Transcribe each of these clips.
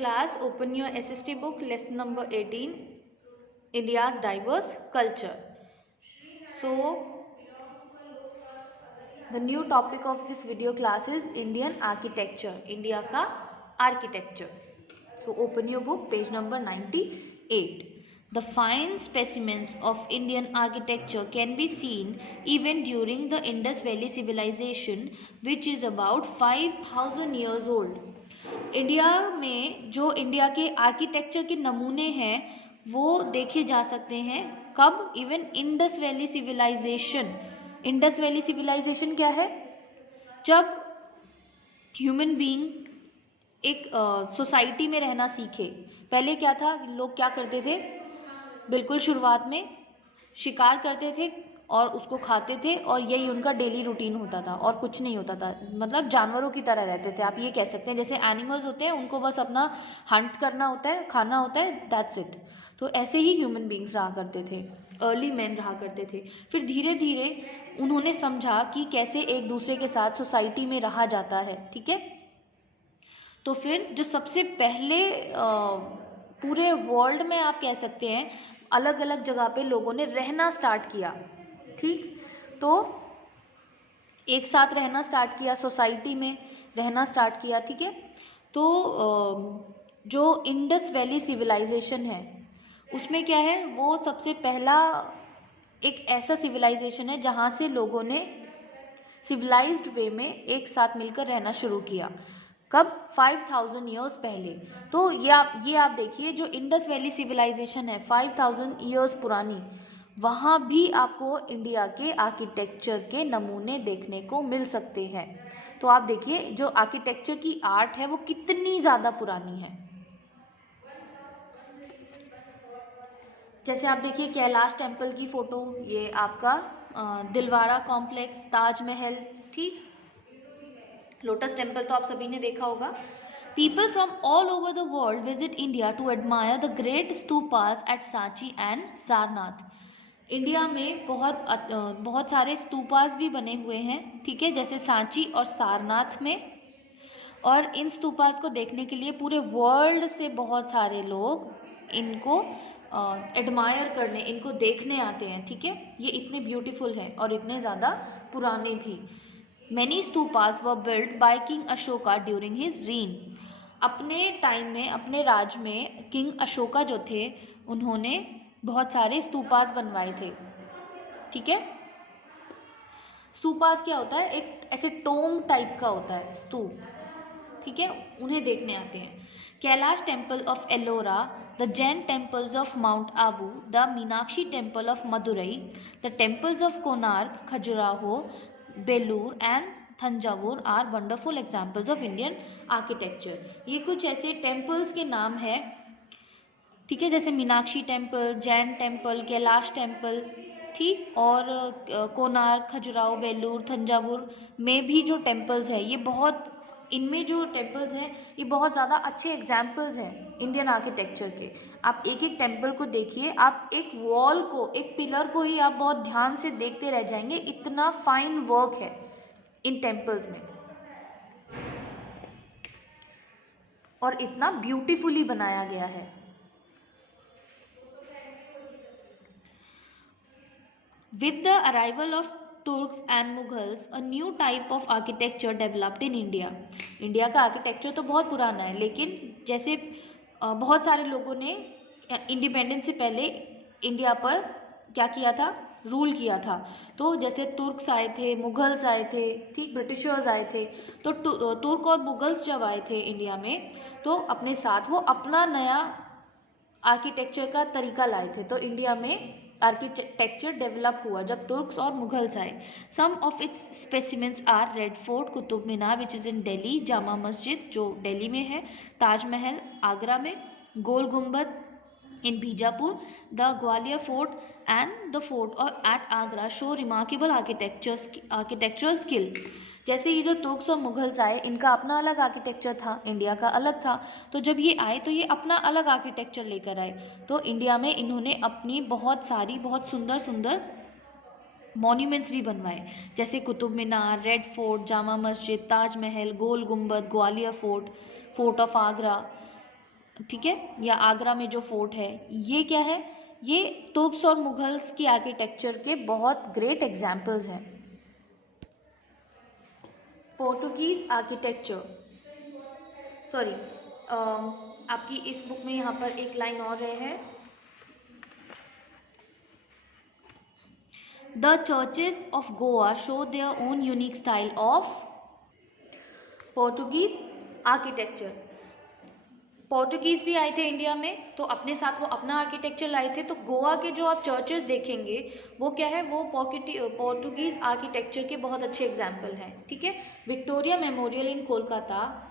class, open your SST book, lesson number 18, India's diverse culture. So the new topic of this video class is Indian architecture, India का architecture. So open your book, page number 98. The fine specimens of Indian architecture can be seen even during the Indus Valley civilization, which is about 5000 years old. India में जो India के architecture के नमूने हैं वो देखे जा सकते हैं कब? Even Indus valley civilization. Indus valley civilization क्या है? जब ह्यूमन बीइंग एक सोसाइटी में रहना सीखे. पहले क्या था? लोग क्या करते थे? बिल्कुल शुरुआत में शिकार करते थे और उसको खाते थे और यही उनका डेली रूटीन होता था और कुछ नहीं होता था. मतलब जानवरों की तरह रहते थे, आप ये कह सकते हैं. जैसे एनिमल्स होते हैं, उनको बस अपना हंट करना होता है, खाना होता है, दैट्स इट. तो ऐसे ही ह्यूमन बीइंग्स रहा करते थे, अर्ली मैन रहा करते थे. फिर धीरे धीरे उन्होंने समझा कि कैसे एक दूसरे के साथ सोसाइटी में रहा जाता है. ठीक है. तो फिर जो सबसे पहले पूरे वर्ल्ड में आप कह सकते हैं अलग अलग जगह पे लोगों ने रहना स्टार्ट किया. ठीक. तो एक साथ रहना स्टार्ट किया, सोसाइटी में रहना स्टार्ट किया. ठीक है. तो जो इंडस वैली सिविलाइजेशन है उसमें क्या है? वो सबसे पहला एक ऐसा सिविलाइजेशन है जहाँ से लोगों ने सिविलाइज्ड वे में एक साथ मिलकर रहना शुरू किया. कब? 5000 ईयर्स पहले. तो ये आप देखिए, जो इंडस वैली सिविलाइजेशन है 5000 ईयर्स पुरानी, वहाँ भी आपको इंडिया के आर्किटेक्चर के नमूने देखने को मिल सकते हैं. तो आप देखिए जो आर्किटेक्चर की आर्ट है वो कितनी ज़्यादा पुरानी है. जैसे आप देखिए कैलाश टेम्पल की फ़ोटो, ये आपका दिलवाड़ा कॉम्प्लेक्स, ताजमहल. ठीक. लोटस टेम्पल तो आप सभी ने देखा होगा. People from all over the world visit India to admire the great stupas at Sanchi and Sarnath. India में बहुत सारे स्तूपास भी बने हुए हैं. ठीक है. जैसे सांची और सारनाथ में. और इन स्तूपास को देखने के लिए पूरे वर्ल्ड से बहुत सारे लोग इनको एडमायर करने, इनको देखने आते हैं. ठीक है. ये इतने ब्यूटीफुल हैं और इतने ज़्यादा पुराने भी. Many stupas were built by king Ashoka during his reign. अपने टाइम में, अपने राज में किंग अशोका जो थे उन्होंने बहुत सारे स्तूपास बनवाए थे. ठीक है. स्तूपास क्या होता है? एक ऐसे टोम टाइप का होता है स्तूप. ठीक है. उन्हें देखने आते हैं. Kailash temple of Ellora, the Jain temples of mount Abu, the Meenakshi temple of Madurai, the temples of Konark, Khajuraho, Belur and Thanjavur are wonderful examples of Indian architecture. ये कुछ ऐसे टेम्पल्स के नाम हैं. ठीक है. जैसे Meenakshi temple, Jain temple, Kailash temple. ठीक. और कोणार्क, खजुराहो, बेलूर, थंजावुर में भी जो टेम्पल्स हैं, ये बहुत, इनमें जो टेम्पल्स हैं ये बहुत ज़्यादा अच्छे एग्जाम्पल्स हैं इंडियन आर्किटेक्चर के. आप एक एक टेम्पल को देखिए, आप एक वॉल को, एक पिलर को ही आप बहुत ध्यान से देखते रह जाएंगे. इतना फाइन वर्क है इन टेम्पल्स में और इतना ब्यूटीफुली बनाया गया है. With the arrival of Turks and Mughals, a new type of architecture developed in India. India का आर्किटेक्चर तो बहुत पुराना है, लेकिन जैसे बहुत सारे लोगों ने इंडिपेंडेंस से पहले इंडिया पर क्या किया था? रूल किया था. तो जैसे तुर्क्स आए थे, मुग़ल्स आए थे. ठीक. ब्रिटिशर्स आए थे. तो तुर्क और मुग़ल्स जब आए थे इंडिया में, तो अपने साथ वो अपना नया आर्किटेक्चर का तरीका लाए थे. तो इंडिया में आर्किटेक्चर डेवलप हुआ जब तुर्क्स और मुग़ल्स आए. Some of its specimens are Red Fort, Qutub Minar which is in Delhi, Jama Masjid जो दिल्ली में है, ताजमहल आगरा में, Gol Gumbaz in Bijapur, the Gwalior fort and the fort at Agra show remarkable architectural skill. जैसे ये जो तुर्क्स और मुग़ल्स आए, इनका अपना अलग आर्किटेक्चर था, इंडिया का अलग था. तो जब ये आए तो ये अपना अलग आर्किटेक्चर लेकर आए. तो इंडिया में इन्होंने अपनी बहुत सारी बहुत सुंदर सुंदर मॉन्यूमेंट्स भी बनवाए. जैसे कुतुब मीनार, रेड फोर्ट, जामा मस्जिद, ताजमहल, गोल गुम्बद, Gwalior fort, fort of Agra. ठीक है, या आगरा में जो फोर्ट है, ये क्या है, ये तुर्क्स और मुगल्स की आर्किटेक्चर के बहुत ग्रेट एग्जाम्पल्स हैं। पोर्टुगीज आर्किटेक्चर, सॉरी, आपकी इस बुक में यहाँ पर एक लाइन और है, the churches of Goa show their own unique style of Portuguese architecture. Portuguese भी आए थे इंडिया में, तो अपने साथ वो अपना आर्किटेक्चर लाए थे। तो गोवा के जो आप चर्चेस देखेंगे वो क्या है, वो पोर्टुगीज आर्किटेक्चर के बहुत अच्छे एग्जाम्पल हैं। ठीक है, Victoria memorial in Kolkata,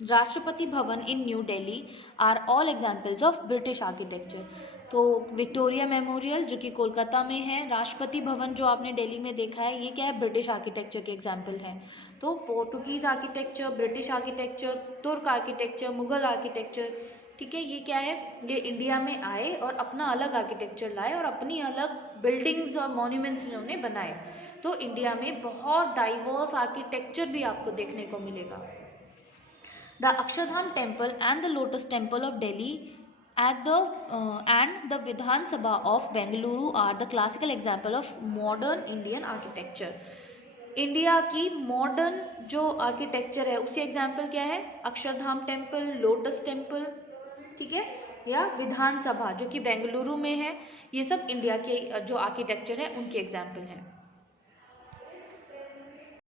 Rashtrapati Bhavan in New Delhi are all examples of British architecture. तो विक्टोरिया मेमोरियल जो कि कोलकाता में है, राष्ट्रपति भवन जो आपने दिल्ली में देखा है, ये क्या है, ब्रिटिश आर्किटेक्चर के एग्जाम्पल हैं। तो पोर्टुगीज आर्किटेक्चर, ब्रिटिश आर्किटेक्चर, तुर्क आर्किटेक्चर, मुगल आर्किटेक्चर, ठीक है, ये क्या है, ये इंडिया में आए और अपना अलग आर्किटेक्चर लाए और अपनी अलग बिल्डिंग्स और मॉन्यूमेंट्स इन्होंने बनाए। तो इंडिया में बहुत डाइवर्स आर्किटेक्चर भी आपको देखने को मिलेगा। The Akshardham temple and the Lotus temple of Delhi and the Vidhan Sabha of Bengaluru are the classical example of modern Indian architecture. India की मॉडर्न जो आर्किटेक्चर है उसके एग्जाम्पल क्या है, अक्षरधाम टेम्पल, लोटस टेम्पल, ठीक है, या विधान सभा जो कि बेंगलुरु में है। ये सब इंडिया के जो आर्किटेक्चर है उनके एग्जाम्पल हैं।